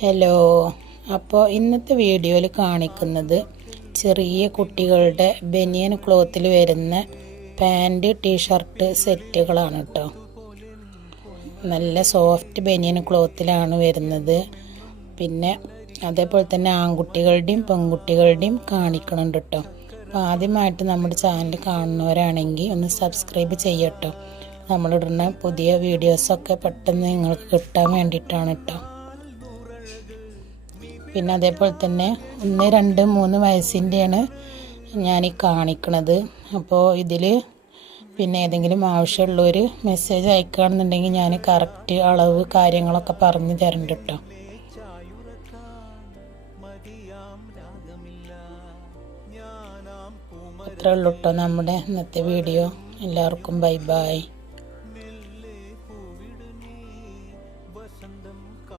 Hello, അപ്പോൾ ഇന്നത്തെ വീഡിയോയിൽ കാണിക്കുന്നത് ചെറിയ കുട്ടികളുടെ ബനിയൻ ക്ലോത്തിൽ വരുന്ന പാൻറ് ടീഷർട്ട് സെറ്റുകളാണ് കേട്ടോ. നല്ല സോഫ്റ്റ് ബനിയൻ ക്ലോത്തിലാണ് വരുന്നത്. പിന്നെ അതേപോലെ തന്നെ ആൺകുട്ടികളുടെയും പെൺകുട്ടികളുടെയും കാണിക്കണുണ്ട് കേട്ടോ. അപ്പോൾ ആദ്യമായിട്ട് നമ്മുടെ ചാനൽ കാണുന്നവരാണെങ്കിൽ ഒന്ന് സബ്സ്ക്രൈബ് ചെയ്യട്ടോ. നമ്മളിടുന്ന പുതിയ വീഡിയോസൊക്കെ പെട്ടെന്ന് നിങ്ങൾക്ക് കിട്ടാൻ വേണ്ടിയിട്ടാണ് കേട്ടോ. പിന്നെ അതേപോലെ തന്നെ 1, 2, 3 വയസ്സിൻ്റെയാണ് ഞാൻ ഈ കാണിക്കണത്. അപ്പോൾ ഇതിൽ പിന്നെ ഏതെങ്കിലും ആവശ്യമുള്ളവർ മെസ്സേജ് അയക്കുകയാണെന്നുണ്ടെങ്കിൽ ഞാൻ കറക്റ്റ് അളവ് കാര്യങ്ങളൊക്കെ പറഞ്ഞു തരണ്ട കേട്ടോ. അത്രേ ഉള്ളൂ കേട്ടോ നമ്മുടെ ഇന്നത്തെ വീഡിയോ. എല്ലാവർക്കും ബൈ ബൈ.